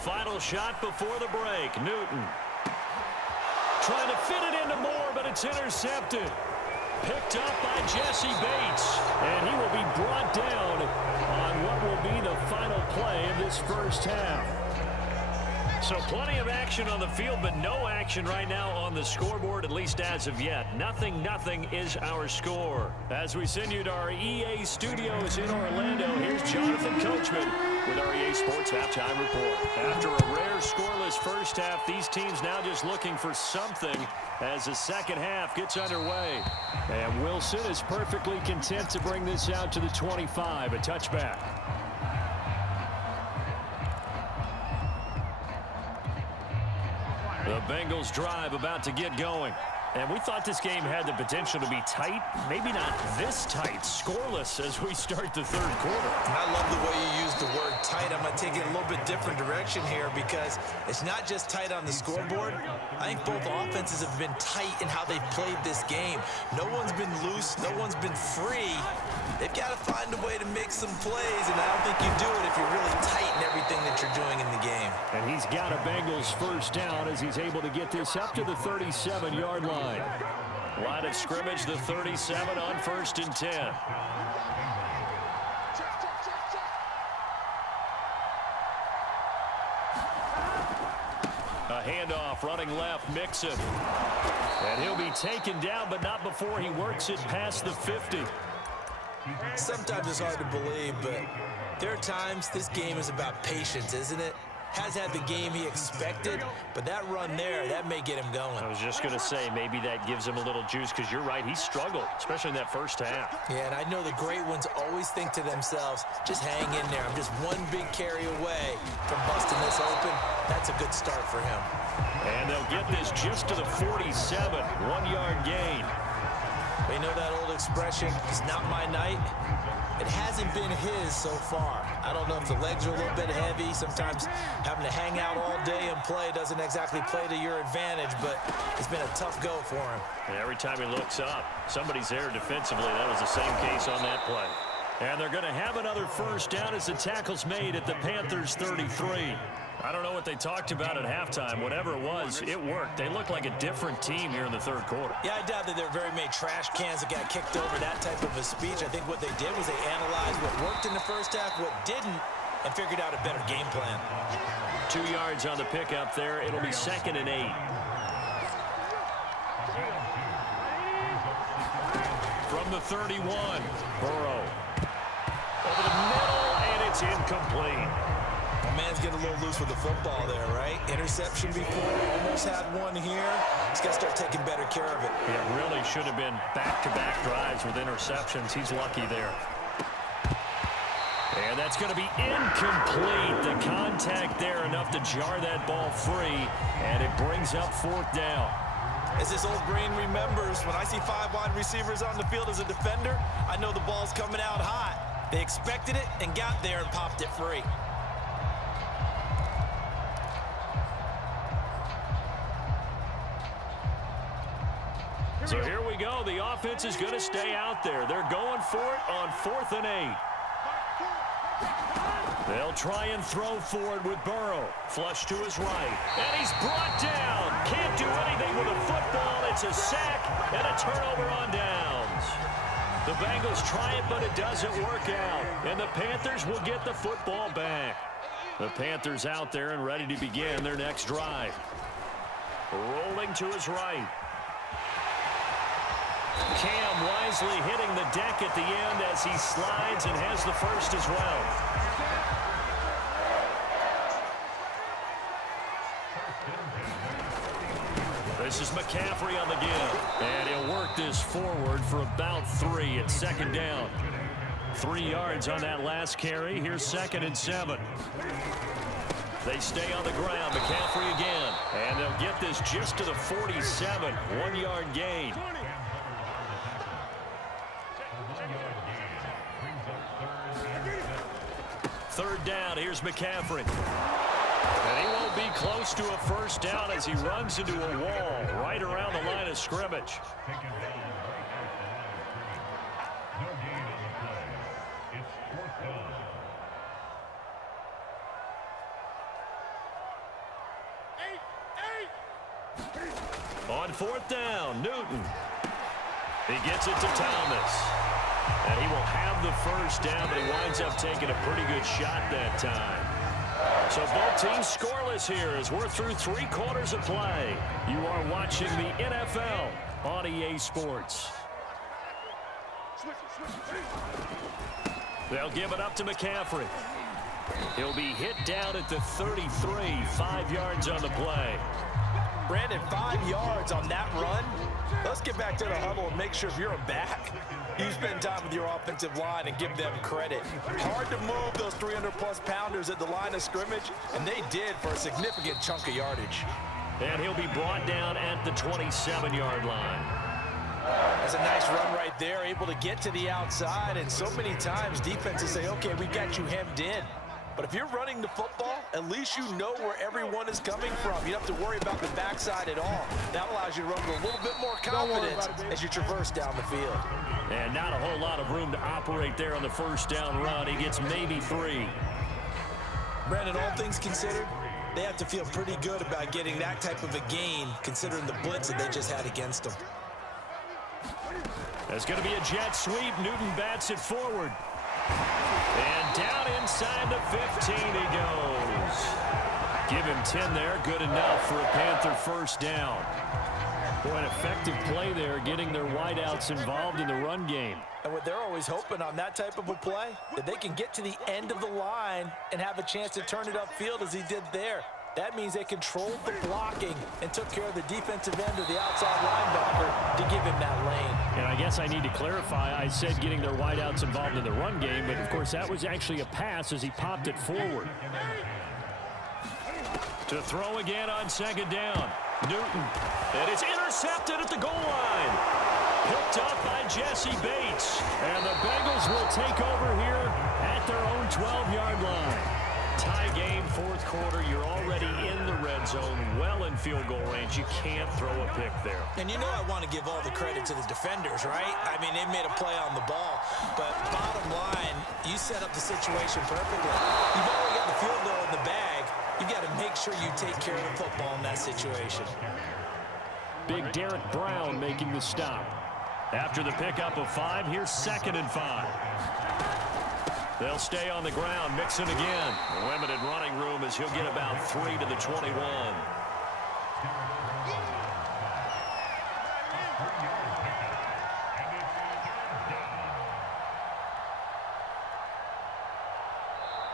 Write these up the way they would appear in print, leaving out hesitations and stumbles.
final shot before the break. Newton trying to fit it into Moore, but it's intercepted. Picked up by Jesse Bates, and he will be brought down on what will be the final play of this first half. So plenty of action on the field, but no action right now on the scoreboard, at least as of yet. 0-0 is our score. As we send you to our EA studios in Orlando, here's Jonathan Coachman with our EA Sports Halftime Report. After a rare scoreless first half, these teams now just looking for something as the second half gets underway. And Wilson is perfectly content to bring this out to the 25, a touchback. The Bengals drive about to get going. And we thought this game had the potential to be tight, maybe not this tight, scoreless as we start the third quarter. I love the way you use the word tight. I'm going to take it a little bit different direction here because it's not just tight on the scoreboard. I think both offenses have been tight in how they've played this game. No one's been loose. No one's been free. They've got to find a way to make some plays, and I don't think you do it if you're really tight in everything that you're doing in the game. And he's got a Bengals first down as he's able to get this up to the 37-yard line. Line of scrimmage, the 37 on 1st and 10. A handoff running left, Mixon. And he'll be taken down, but not before he works it past the 50. Sometimes it's hard to believe, but there are times this game is about patience, isn't it? Has had the game he expected, but that run there, that may get him going. I was just going to say, maybe that gives him a little juice, because you're right, he struggled, especially in that first half. Yeah, and I know the great ones always think to themselves, just hang in there. I'm just one big carry away from busting this open. That's a good start for him. And they'll get this just to the 47, 1-yard gain. You know that old expression, it's not my night? It hasn't been his so far. I don't know if the legs are a little bit heavy. Sometimes having to hang out all day and play doesn't exactly play to your advantage, but it's been a tough go for him. And every time he looks up, somebody's there defensively. That was the same case on that play. And they're going to have another first down as the tackle's made at the Panthers' 33. I don't know what they talked about at halftime. Whatever it was, it worked. They look like a different team here in the third quarter. Yeah, I doubt that there are very many trash cans that got kicked over that type of a speech. I think what they did was they analyzed what worked in the first half, what didn't, and figured out a better game plan. 2 yards on the pickup there. It'll be 2nd and 8. From the 31, Burrow. Over the middle, and it's incomplete. My man's getting a little loose with the football there, right? Interception before, almost had one here. He's got to start taking better care of it. It really should have been back-to-back drives with interceptions. He's lucky there. And that's going to be incomplete. The contact there enough to jar that ball free, and it brings up 4th down. As this old brain remembers, when I see 5 wide receivers on the field as a defender, I know the ball's coming out hot. They expected it and got there and popped it free. So here we go. The offense is going to stay out there. They're going for it on 4th and 8. They'll try and throw forward with Burrow. Flush to his right. And he's brought down. Can't do anything with a football. It's a sack and a turnover on downs. The Bengals try it, but it doesn't work out. And the Panthers will get the football back. The Panthers out there and ready to begin their next drive. Rolling to his right. Cam wisely hitting the deck at the end as he slides and has the first as well. This is McCaffrey on the give. And he'll work this forward for about 3 at 2nd down. 3 yards on that last carry. Here's 2nd and 7. They stay on the ground. McCaffrey again. And they'll get this just to the 47. 1-yard gain. Third down, here's McCaffrey. And he won't be close to a first down as he runs into a wall right around the line of scrimmage. On fourth down, Newton. He gets it to Thomas. And he will have the first down, but he winds up taking a pretty good shot that time. So both teams scoreless here as we're through 3 quarters of play. You are watching the NFL on EA Sports. They'll give it up to McCaffrey. He'll be hit down at the 33, 5 yards on the play. Brandon, 5 yards on that run. Let's get back to the huddle and make sure if you're a back, you spend time with your offensive line and give them credit. Hard to move those 300-plus pounders at the line of scrimmage, and they did for a significant chunk of yardage. And he'll be brought down at the 27-yard line. That's a nice run right there, able to get to the outside, and so many times defenses say, okay, we got you hemmed in. But if you're running the football, at least you know where everyone is coming from. You don't have to worry about the backside at all. That allows you to run with a little bit more confidence as you traverse down the field. And not a whole lot of room to operate there on the first down run. He gets maybe 3. Brandon, all things considered, they have to feel pretty good about getting that type of a gain, considering the blitz that they just had against them. There's going to be a jet sweep. Newton bats it forward. And down inside the 15 he goes. Give him 10 there. Good enough for a Panther first down. Boy, an effective play there, getting their wideouts involved in the run game. And what they're always hoping on that type of a play, that they can get to the end of the line and have a chance to turn it upfield as he did there. That means they controlled the blocking and took care of the defensive end of the outside linebacker to give him that lane. And I guess I need to clarify, I said getting their wideouts involved in the run game, but of course that was actually a pass as he popped it forward. To throw again on second down, Newton. And it's intercepted at the goal line. Picked up by Jesse Bates. And the Bengals will take over here at their own 12-yard line. Tie game, fourth quarter. You're already in the red zone, well in field goal range. You can't throw a pick there. And you know I want to give all the credit to the defenders, right? I mean, they made a play on the ball. But bottom line, you set up the situation perfectly. You've already got the field goal in the bag. You've got to make sure you take care of the football in that situation. Big Derek Brown making the stop. After the pickup of 5, here's 2nd and 5. They'll stay on the ground, Mixon again. Limited running room as he'll get about 3 to the 21.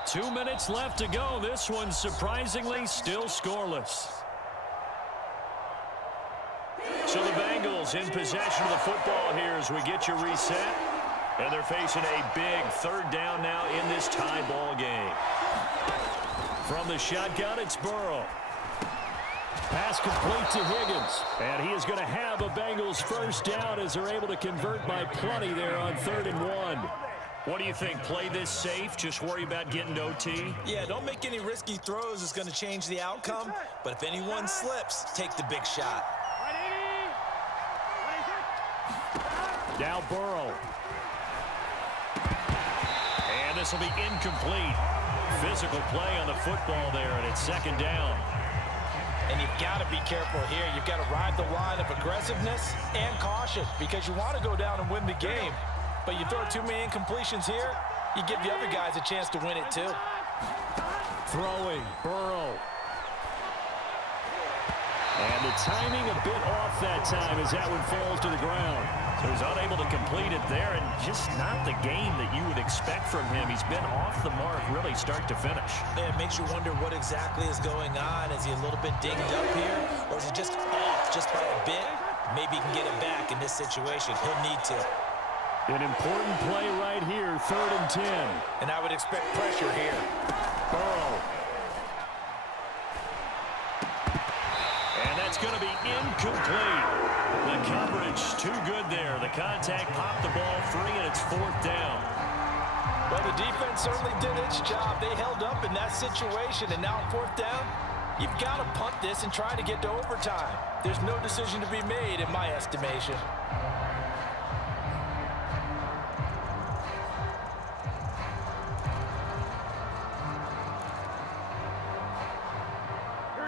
Two minutes left to go. This one surprisingly still scoreless. So the Bengals in possession of the football here as we get you reset. And they're facing a big 3rd down now in this tie ball game. From the shotgun, it's Burrow. Pass complete to Higgins. And he is going to have a Bengals first down as they're able to convert by plenty there on 3rd and 1. What do you think? Play this safe? Just worry about getting to OT? Yeah, don't make any risky throws. It's going to change the outcome. But if anyone slips, take the big shot. Now Burrow. And this will be incomplete. Physical play on the football there, and it's 2nd down. And you've got to be careful here. You've got to ride the line of aggressiveness and caution because you want to go down and win the game. But you throw too many incompletions here, you give the other guys a chance to win it too. Throwing, Burrow. And the timing a bit off that time as that one falls to the ground. So he's unable to complete it there, and just not the game that you would expect from him. He's been off the mark really start to finish. Yeah, it makes you wonder what exactly is going on. Is he a little bit dinged up here, or is he just off just by a bit? Maybe he can get it back in this situation. He'll need to. An important play right here, 3rd and 10. And I would expect pressure here. Burrow. And that's going to be incomplete. The coverage too good there. The contact popped the ball free, and it's 4th down. Well, the defense certainly did its job. They held up in that situation, and now 4th down, you've got to punt this and try to get to overtime. There's no decision to be made in my estimation.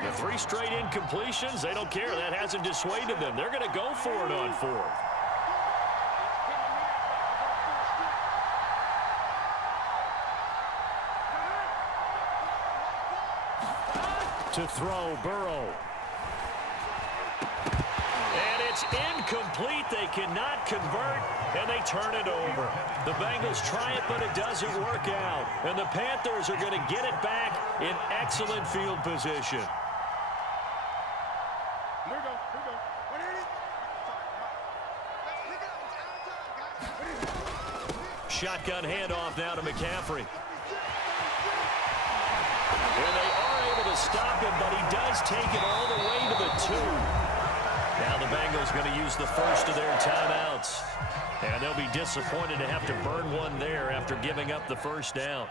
The 3 straight incompletions. They don't care. That hasn't dissuaded them. They're going to go for it on 4th. To throw, Burrow. And it's incomplete. They cannot convert, and they turn it over. The Bengals try it, but it doesn't work out. And the Panthers are going to get it back in excellent field position. Shotgun handoff now to McCaffrey. And they are able to stop him, but he does take it all the way to the 2. Now the Bengals going to use the first of their timeouts. And they'll be disappointed to have to burn one there after giving up the first down.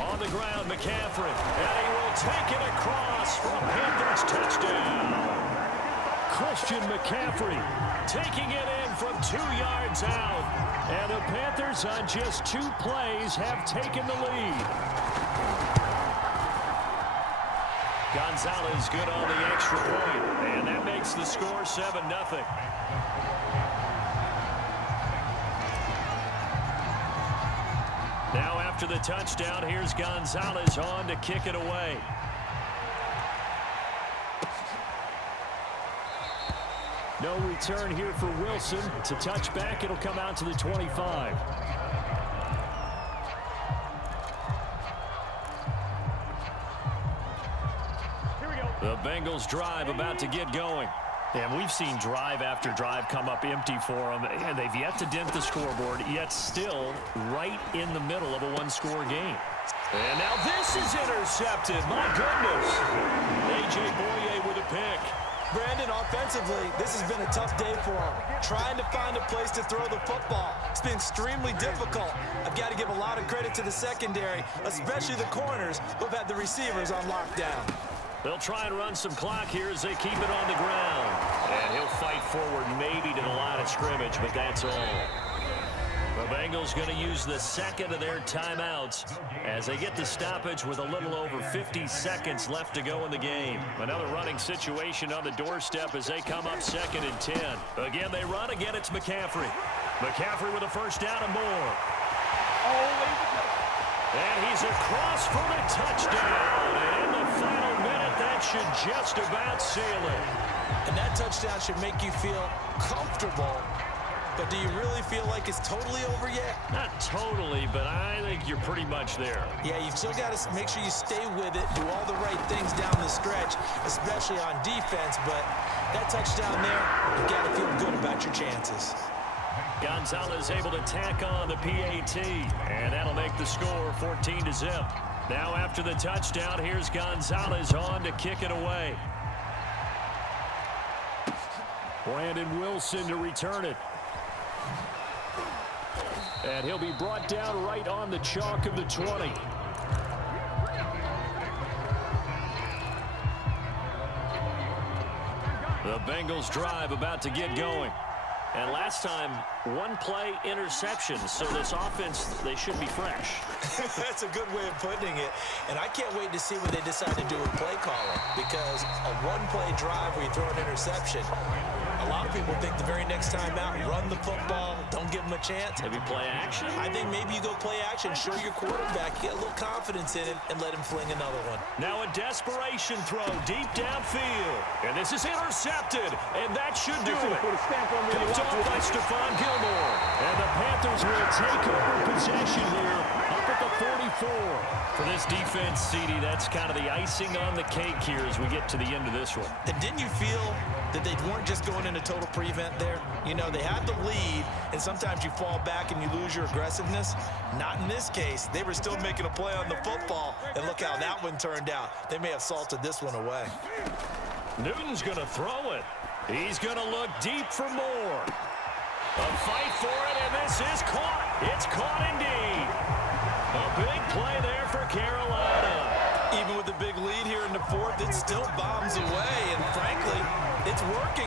On the ground, McCaffrey. And he will take it across for a Panthers touchdown. Christian McCaffrey taking it in from 2 yards out. And the Panthers on just 2 plays have taken the lead. Gonzalez good on the extra point. And that makes the score 7-0. Now after the touchdown, here's Gonzalez on to kick it away. No return here for Wilson. To touch back, it'll come out to the 25. Here we go. The Bengals drive about to get going. And we've seen drive after drive come up empty for them, and they've yet to dent the scoreboard, yet still right in the middle of a 1-score game. And now this is intercepted. My goodness. A.J. Boye with a pick. Brandon, offensively, this has been a tough day for him. Trying to find a place to throw the football. It's been extremely difficult. I've got to give a lot of credit to the secondary, especially the corners who've had the receivers on lockdown. They'll try and run some clock here as they keep it on the ground. And he'll fight forward maybe to the line of scrimmage, but that's all. The Bengals going to use the second of their timeouts as they get the stoppage with a little over 50 seconds left to go in the game. Another running situation on the doorstep as they come up 2nd and 10. Again, they run. Again, it's McCaffrey. McCaffrey with a first down and more. And he's across for the touchdown. And in the final minute, that should just about seal it. And that touchdown should make you feel comfortable. But do you really feel like it's totally over yet? Not totally, but I think you're pretty much there. Yeah, you've still got to make sure you stay with it, do all the right things down the stretch, especially on defense. But that touchdown there, you've got to feel good about your chances. Gonzalez able to tack on the PAT, and that'll make the score 14-0. Now after the touchdown, here's Gonzalez on to kick it away. Brandon Wilson to return it. And he'll be brought down right on the chalk of the 20. The Bengals drive about to get going. And last time, 1-play interception. So this offense, they should be fresh. That's a good way of putting it. And I can't wait to see what they decide to do with play calling. Because a 1-play drive where you throw an interception, a lot of people think the very next time out, run the football, don't give them a chance. Maybe play action? I think maybe you go play action, show your quarterback, get a little confidence in him, and let him fling another one. Now a desperation throw deep downfield. And this is intercepted, and that should do it. Picked off by Stephon Gilmore. And the Panthers will take over possession here up at the 44. For this defense, CD, that's kind of the icing on the cake here as we get to the end of this one. And didn't you feel that they weren't just going into total prevent there? You know, they had the lead, and sometimes you fall back and you lose your aggressiveness. Not in this case. They were still making a play on the football, and look how that one turned out. They may have salted this one away. Newton's going to throw it. He's going to look deep for more. A fight for it, and this is caught. It's caught indeed. A big play there for Carolina. Even with the big lead here in the 4th, it still bombs away, and frankly, it's working.